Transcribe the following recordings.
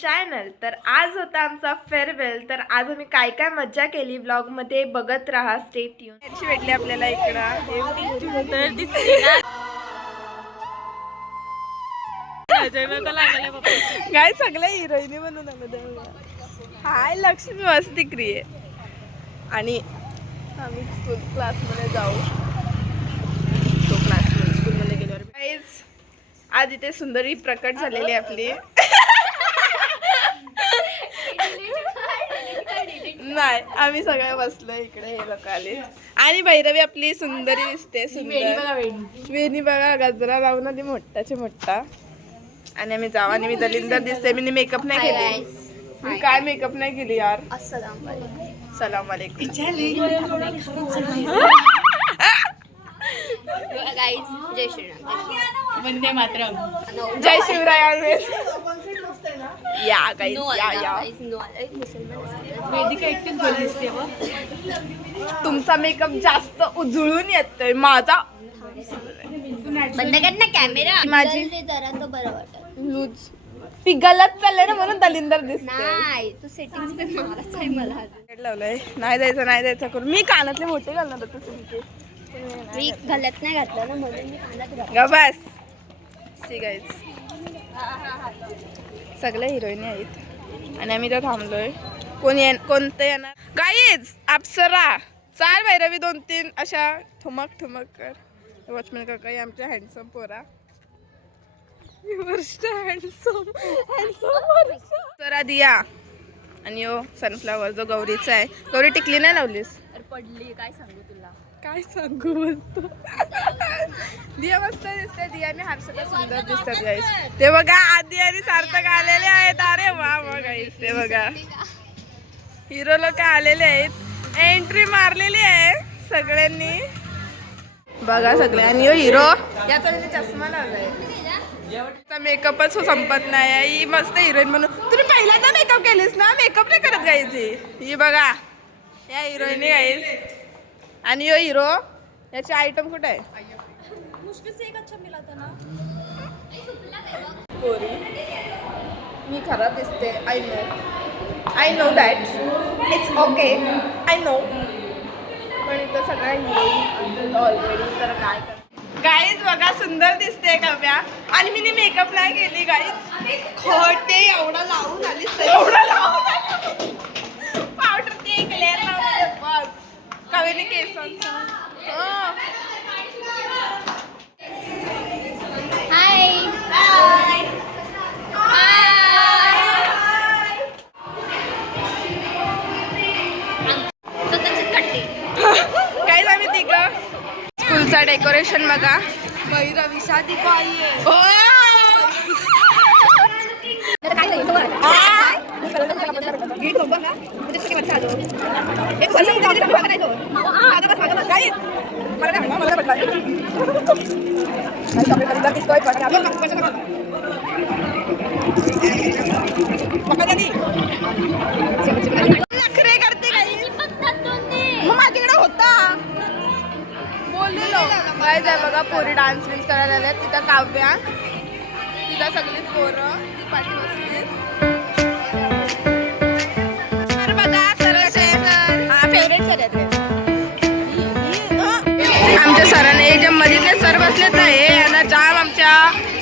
Channel. तर आज होता आमचा फेअरवेल. तर आज आम्ही काय काय मज्जा केली व्लॉग मध्ये बघत राहा. Stay tune. कशी भेटली आपल्याला इकडं काय सगळ्या हिरोईनी म्हणून आलं. हाय लक्ष्मी मस्ती क्रिये. आणि आम्ही क्लासमध्ये जाऊ. तो क्लासमध्ये स्कूलमध्ये गेल्यावर गाईज आज इथे सुंदरी प्रकट झालेली आपली. नाही आम्ही सगळे बसलोय इकडे. हे लोक आले आणि भैरवी आपली सुंदरी दिसते. सुंदर वेणी बघा गजरा लावून आली मोठाचे मोठा. आणि आम्ही जाऊ. आणि मी दलिंदर दिसते. मी मेकअप नाही केली. मी काय मेकअप नाही केली यार. सलाम वालेकुम. जय श्रीराम. वंदे मातरम. जय शिवराय. या गाईज या. वेदिका एकटीच बोलत दिसते. तुमचा मेकअप जास्त उजळून येतोय. माझा बंद कर ना कॅमेरा. माझी जरा तो बरं वाटत. लूज ती गलत चालले ना म्हणून दलिंदर दिसते. नाही तू सेटिंग्स पे मारच आहे मला. लावलंय नाही द्यायचं करून. मी कानातले मोठे घालणार होते तुमचे. मी घालत नाही घातलं ना म्हणून मी कानात ग बस. सी गाईज सगळे हिरोईनी आहेत आणि आम्ही तर थांबलोय. कोणतं येणार गाईज. अप्सरा 4 भैरवी 2-3 अशा ठुमक कर. वॉचमॅन काका आमच्या हँडसम पोरा. सरा दिया आणि यो सनफ्लावर जो गौरीचा आहे. गौरी टिकली नाही लावलीस. पडली काय सांगू तुला. काय सांगू बोलतो. दिया मस्त दिसते. दियाने हर्षदा सुंदर दिसतात गाईस. ते बघा आधी आणि सार्थक आलेले आहेत. अरे वा वा गाईस. ते बघा हिरो लोक आलेले आहेत. एंट्री मारलेली आहे सगळ्यांनी. बघा सगळे. आणि हिरो याचा चष्मा लावलाय. मेकअपच संपत नाही. ही मस्त हिरोईन म्हणून. तुम्ही पहिल्यांदा मेकअप केलीस ना. मेकअप नाही करत गायची. ही बघा या हिरोईनी गाईस. आणि यो हिरो याचे आयटम कुठे आहे. मी खराब दिसते. I know that. It's okay. I know. पण इथं सगळ्या हिरोईन ऑलरेडी. तर काय कर गाईज बघा सुंदर दिसते कव्या. आणि मी मेकअप नाही केली गाईज. खोटे एवढा लावून आलीस. एवढा लावून पावडर ते क्लिअर लावून बघ कवेने केसांचा. हाय गाईज आम्ही तिघं. स्कूलचा डेकोरेशन बघा. भैरवी शादी को आई है. नखरे करते मग माझ्याकडे होता बोललेलो. काय जाय बघा पोरी डान्स विन्स करायला आल्यात. तिथं काव्या तिथं सगळी पोरं ती पाठी बसली. सर बघा सर हा फेवरेट सर आहेत. आमच्या सरांना एक जे मधीतले सर बसलेत ना हे यांना जाम आमच्या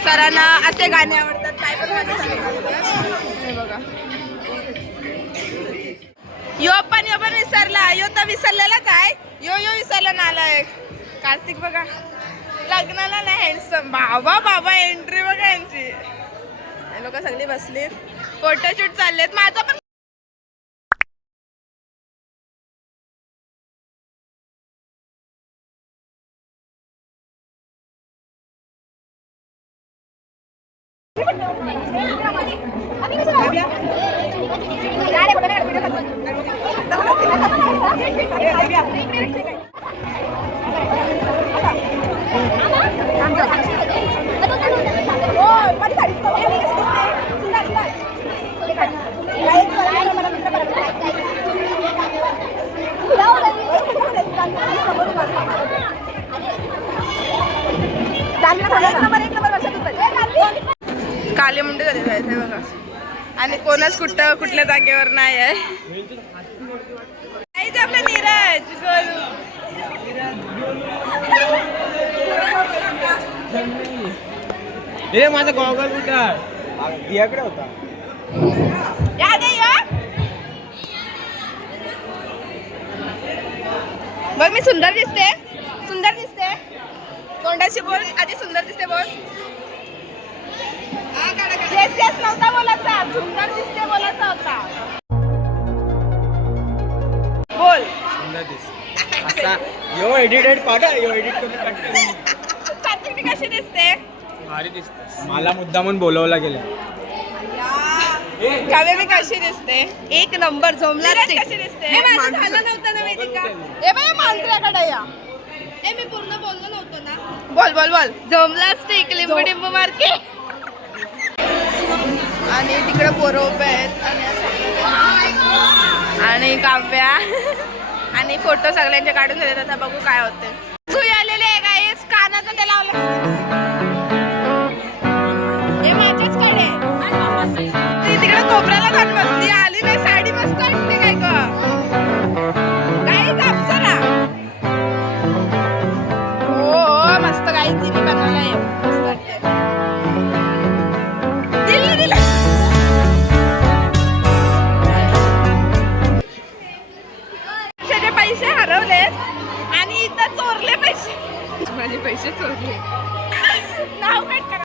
सरांना असे गाणे आवडतात. काय पण गाणे सांगितलं बघा. यो पण विसरला. यो तर विसरलेलाच आहे. यो विसरला नालायक. कार्तिक बघा लग्नाला नाही हँडसम. बाबा एंट्री बघा यांची. लोक सगळी बसलीत. फोटोशूट चाललेत. माझा पण काले मुंडे झालेले आहेत हे बघा. आणि कोणच कुठल्या जागेवर नाही आहे. काहीच आपलं नीरज गोलू. हे माझा गॉगल कुठे आहे? याकडे होता. या दे या. बघ मी सुंदर दिसते. तोंडाशी बोल आधी. सुंदर दिसते बोल. येस येस नव्हता बोलायचा. सुंदर दिसते बोलायचा होता. बोल. सुंदर दिसते. असा यो एडिटेड पाठा. यो एडिट करून टाकते. सात्विक कशी दिसते? भारी दिसते. मला मुद्दामून बोलवला गेलं. काव्या मी कशी दिसते? एक नंबर. झोमला कशी दिसते? झालं नव्हतं ना वेदिका. ए बाई मांजऱ्याकडे या. ए मी पूर्ण बोललो नव्हतो ना. बोल बोल बोल. झोमला स्टिक लिंबू डिंबू मार्के. आणि तिकडे पोरं उभे आहेत आणि काव्या आणि फोटो सगळ्यांचे काढून झाले. आता बघू काय होते. सुई आलेली आहे गाईस. कानाचं ते लावलं. हे माझ्याच कडे. ती तिकडे कोपऱ्याला घालून बसली. आली नाही. साडी मस्त वाटते काय ग गाईस. अप्सरा. हो मस्त गाईस तिने बनवलाय. मस्त वाटते. दिल्ली पैसे हरवलेत आणि इथं चोरले पैसे. माझे पैसे चोरले. नाव कट करा.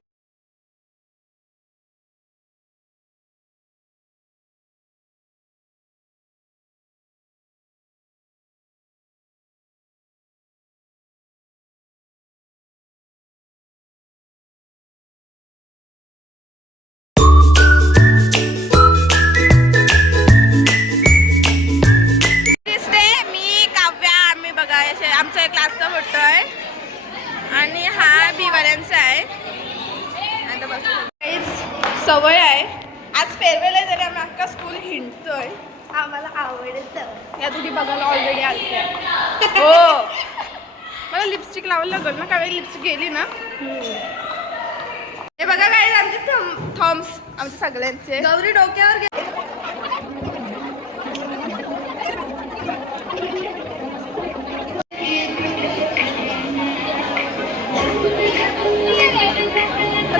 आमचा एक क्लासचा फोटो आहे आणि हा बीवाल्यांचा आहे. सवय आहे. आज फेअरवेल आहे तरी आम्ही अख्खा स्कूल हिंडतोय. आम्हाला आवडतं. या तुझी बघायला ऑलरेडी आलते. हो मला लिपस्टिक लावायला लागल ना. काय लिपस्टिक गेली ना. हे बघा काय आमचे थॉम्स आमच्या सगळ्यांचे. गौरी डोक्यावर गेले.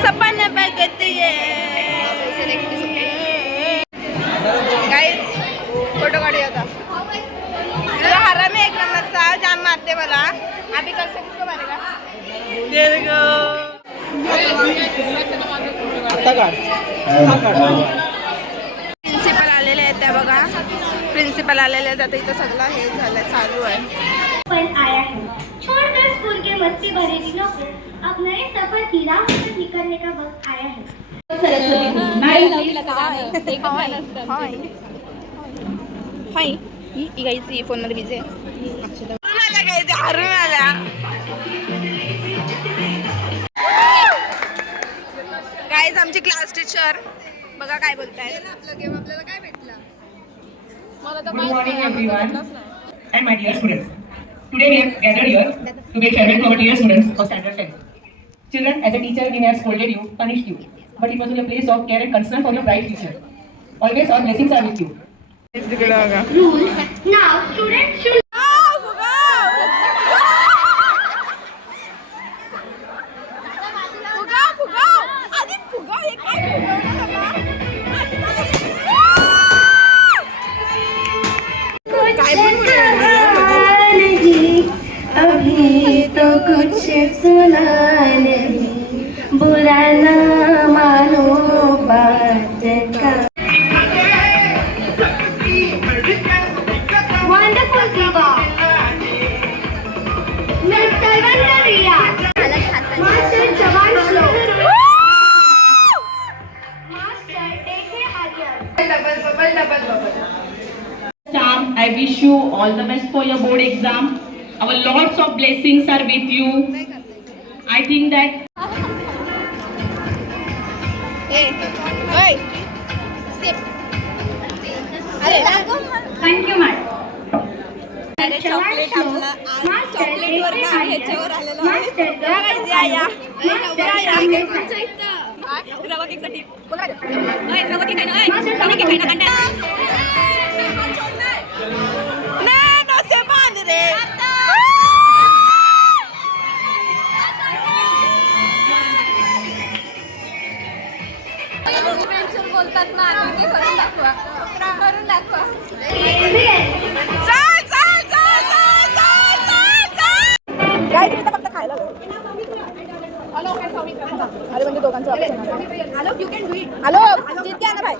सपन बघते गाईस. फोटो काढूया आता. तुला हरामी एक नंबरचा जाम मारते मला. अभी कल से किसको मारेगा? प्रिन्सिपल आलेले आहेत त्या बघा. प्रिन्सिपल आलेले आहेत. आता इथं सगळं हे झालं चालू आहे. आया है छोड़कर स्कूल के मस्ती भरे दिनों को अब नए सफर की राह पर निकलने का वक्त आया है. हाय ही गाईची फोन मध्ये बिझी आहे. हरून आल्या गाईज. आमची क्लास टीचर बघा काय बोलताय. आपलं गेम आपल्याला काय भेटलं. मला तर Good morning everyone and my dear students. Today we have gathered here to bid farewell to our dear students of standard 10. Children, as a teacher we may have scolded you, punished you, but it was in a place of care and concern for your bright future. Always our blessings are with you. Rules. Now students should अभी तो कुछ सुना नहीं. बुरा ना मानो बात का. wonderful Diva. Mr. Vandaria. Master Jawan Shloh. Master T.K. Aryar. Sam, I wish you all the best for your board exam. Our lots of blessings are with you. I think that Thank you, madam. Chocolate वर ह्याच्यावर आलेलो आहे. रवा cake साठी रवा cake आहे ना नाही no se van रे बोलतात ना करून दाखवा करून दाखवा चल चल चल चल चल चल चल गाईस मी तर फक्त खायला आलो काय सॉरी अरे म्हणजे दोघांचं आलो यू कॅन डू इट आलो जीत गया ना भाई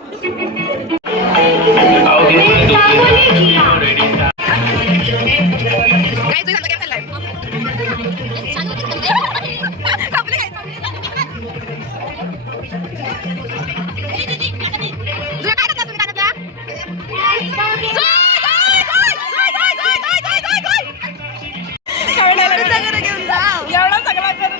गाईस तुम्ही सांगता काय चाललंय संपले काय तुला काय करता तुम्ही कानातला घेऊन जा एवढा सगळा करून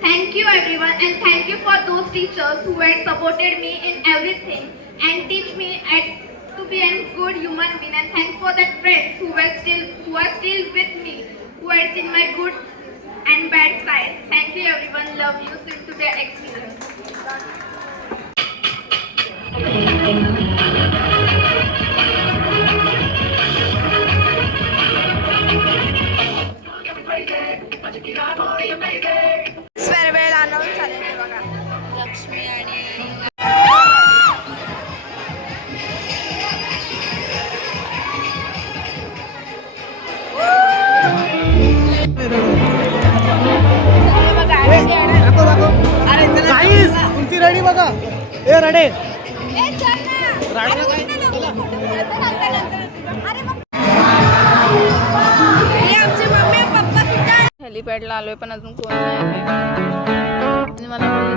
Thank you everyone and thank you for those teachers who had supported me in everything and teach me to be a good human being, and thanks for that friends who are still with me, who had seen my good and bad sides. Thank you everyone, love you, soon to be experience. Farewell announce झाले बघा लक्ष्मी आणि तुमची ready बघा ए रडे हेलिपॅडला आलोय पण अजून कोण नाही आणि मला बोलले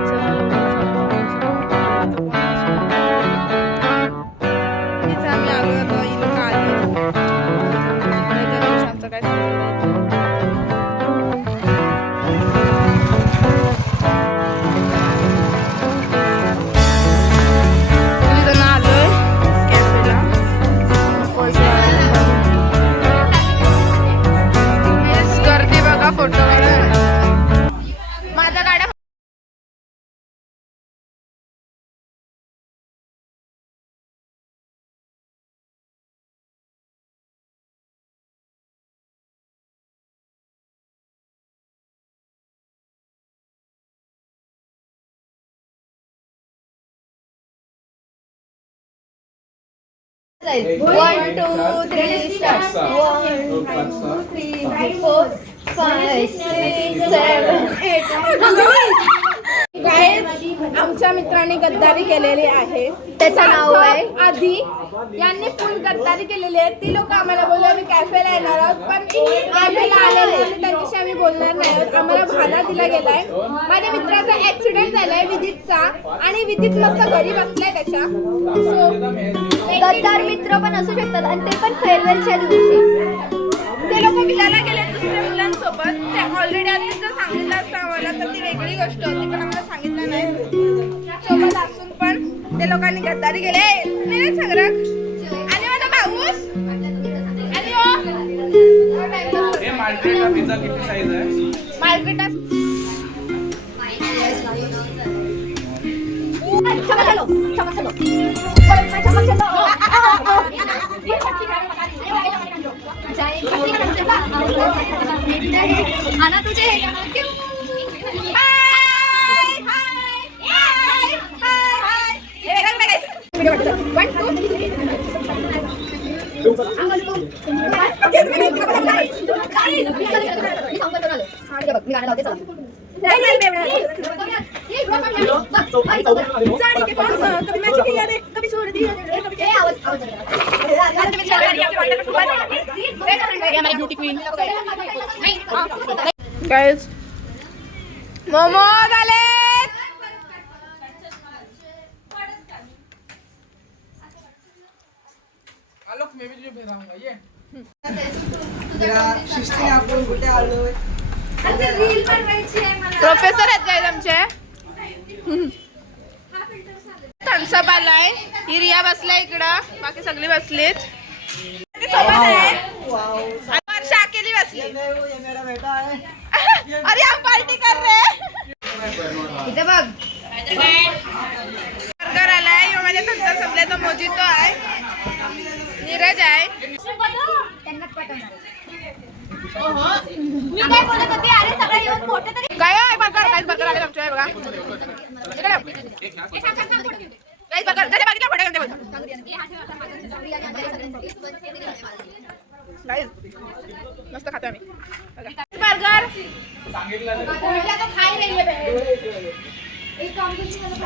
आम्ही आलो आता ही लोक आले आमचं काय आलोय कॅफेला गर्दी बघा फोटो माझ्या गाड्या One, two, three, start. 1, 2, 3, 4, 5, 6, 7, 8. Guys आमच्या मित्रांनी गद्दारी केलेली आहे. त्याचं नाव आहे आधी यांनी फुल गद्दारी केलेली आहे. ती लोक आम्हाला बोलले आम्ही कॅफेला येणार आहोत पण कॅफेला आलेले आणि त्यांच्याशी आम्ही बोलणार नाही आहोत. आम्हाला भाडा दिला गेलाय. माझ्या मित्राचा ऍक्सिडेंट झालाय विदितचा आणि विदित मस्त घरी बसलाय त्याच्या. गद्दार मित्र पण असू शकतात आणि ते पण फेअरवेलच्या दिवशी. ते लोक फिरायला गेले दुसऱ्या मुलांसोबत. ते ऑलरेडी आधी जर सांगितलं असतं आम्हाला तर ती वेगळी गोष्ट होती पण आम्हाला सांगितलं नाही. सोबत असून पण ते लोकांनी गद्दारी केले. नाही संग्रह आणि माझा भाऊस आणि मार्केटला पिझ्झा किती साईज आहे मार्केटात आना तुझे गाइस मोमो आले. आलोक मैं भी तुझे भेजाऊंगा ये शिस्तीने आपण कुठे आलोय प्रोफेसर आहेत काय आमचे. थम्सअप आलाय. ही रिया बसलाय इकडं, बाकी सगळी बसलीत. सोबत आहे वर्षा अकेली बसली. अरे हम पार्टी कर रहे. इथे बघ बर्गर आलाय. यो माझ्या थम्सअप संपले. तो मोजितो आहे. नीरज आहे. मी काय बोलत होते, अरे सगळे येऊन फोटो तरी काय आहे बर्गर. काहीच बर्गर आले आमच्या बघा. काहीच बर्गर झाले. बाकीच्या फोटो घेऊन मस्त खातो आम्ही बर्गर.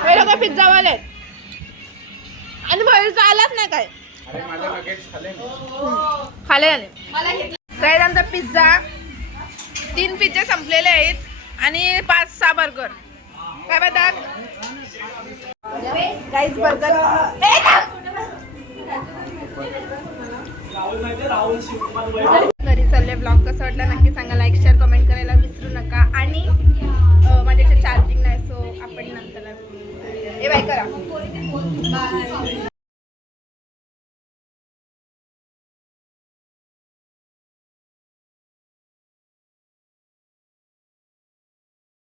पहिले पिझ्झा वाले आणि बाहेरचा आलाच नाही काय. खाले झाले काय. आमचा पिझ्झा 3 पिझ्झे संपलेले आहेत आणि 5-6 बर्गर. काय म्हणतात गाईस बर्गर. घरी चालले. ब्लॉग कसा वाटला नक्की सांगा. लाईक शेअर कमेंट करायला विसरू